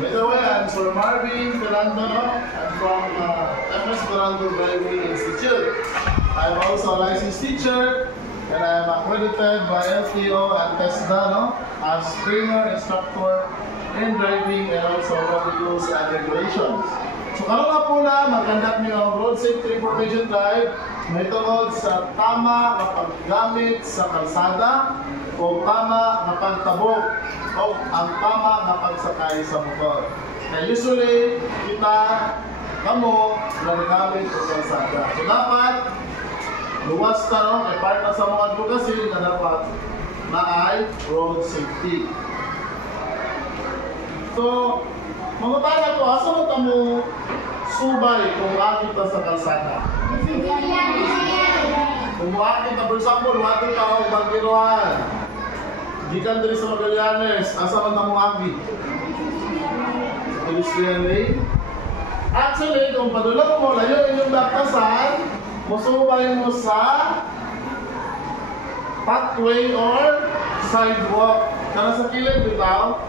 By the way, I'm Sir Marvin Fernando. I'm from MS Fernando Driving Institute. I'm also a licensed teacher and I'm accredited by LTO and TESDA as trainer, instructor in driving and also road rules and regulations. So karon nga po na mag-conduct niyo ang road safety information drive may tungod sa tama na paggamit sa kalsada o tama na pagtabok o ang tama na pagsakay sa motor. Na usually, kita, kamo, nagagamit sa kalsada. So dapat, luwas ka, no? Kaya part na sa mga advocacy na dapat na ay road safety. So, mangutana ko, asa mo tamo subay kung akit ka sa kalsada? Kung akit ka, for example, wakit ka o Bagiruan. Gikan diri sa Magallanes, asa man tamo akit? Sa Pedestrian Lane? Actually, kung padulong mo, layo inyong baptasan, musubay mo sa pathway or sidewalk. Kana sa kilid bitaw,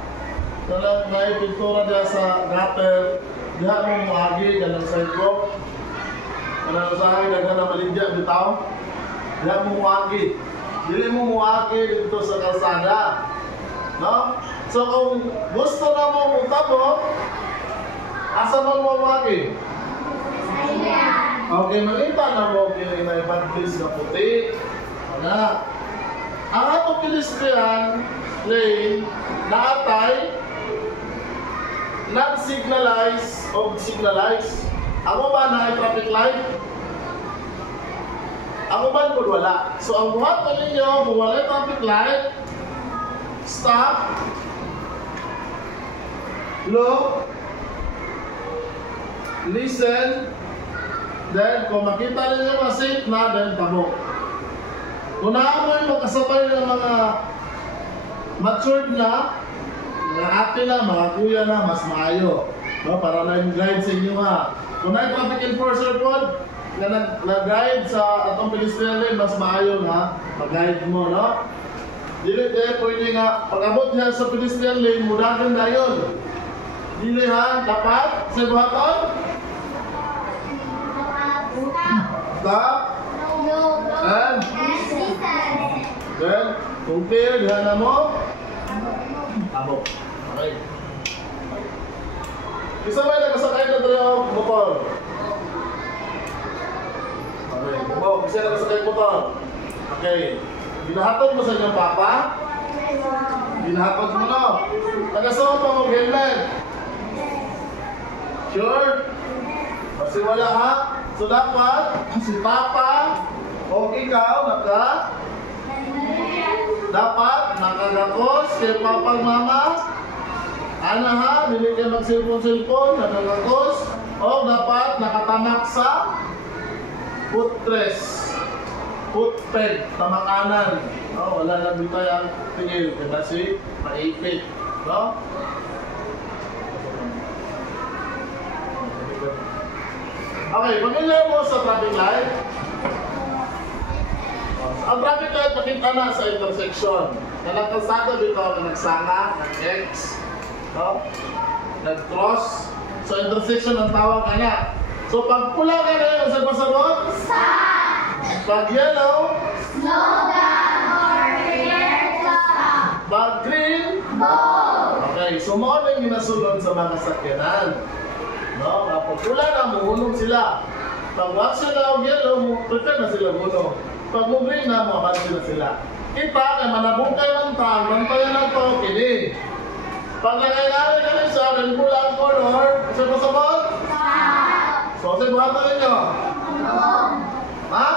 kana may pintura diya sa gutter, diha mo muagi kanang sidewalk. Kana usahay daghan na maligya bitaw, diha mo muagi. Dili mo muagi dito sa kalsada. No? So kung gusto na mo mutabok, asa man mo muagi? Okay, makita na mo yung ina-advance na puti. Wala. Ang atong pedestrian lane naatay nag-signalize o signalize. Ako ba na traffic light? Ako ba kung wala? So ang buhat na ninyo, kung wala traffic light, stop, look, listen, then kung makita ninyo safe na, then tabok. Kung naamoy magkasabay ng mga matured na, mga ate na, mga kuya na, mas maayo. No? Para na yung guide sa inyo nga. Kung na yung traffic enforcer po, na nag-guide sa atong pedestrian lane, mas maayo nga, mag-guide mo, no? Dili pwede nga, pag-abot niya sa pedestrian lane, mudagan na yun. Dili ha, dapat, sa buhaton? Stop. And? Then, kung clear, diha na mo? Abot. Okay. Isa ba yung nakasakay na tayo motor? Okay, kumbaw, kasi nakasakay motor. Okay. Binahatod mo sa inyong papa? Binahatod mo no? Nagasuot mo mo helmet? Sure? Kasi wala ha? So dapat, si papa o ikaw dapat nakagakos kay papa mama. Ano ha? Dili kayo mag-cellphone, nakagakos. O dapat nakatamak sa footrest. Footpeg, tamakanan. No, wala lang dito yung tingil kasi maipit. No? Okay, familiar mo sa traffic light? Ang traffic light makita na sa intersection. Kalsada dito na nagsanga, nag-X, no? Nag-cross. So intersection ang tawag kanya. So pag pula ka na yung sabot-sabot, stop! Pag yellow, slow down or prepare to stop. Pag green, go! Okay, so mo yung ginasulod sa mga sakyanan. No? Kapag pula na, muhulog sila. Pag watch na o yellow, prepare na sila muno. Pag mo green na, muhabad na sila. Kita, kaya manabungkay ng tang, mantayan ng to, kini. Pag nangailangan ka rin siya, then pula ang color, sabot-sabot? So, buhatan ninyo? Ha?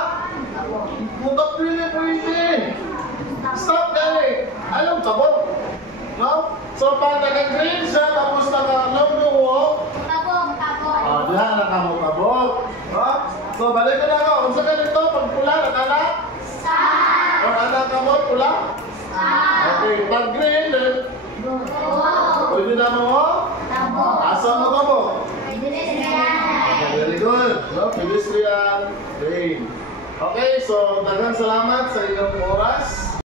Muntap pwede. Stop dali. Anong tabok? No? So, pag nag-green siya, tapos naka-low-low, diha na ka mo tabok. No? So, balik ka na ako. Kung sa ganito, pag pula, nag-anak? Stop! Or anak ka mo, pula? Stop! Okay, pag green, then? Pwede na mo? Tabok. Asa mo tabok? Very good. No? Pedestrian lane. Okay, so daghang salamat sa inyong oras.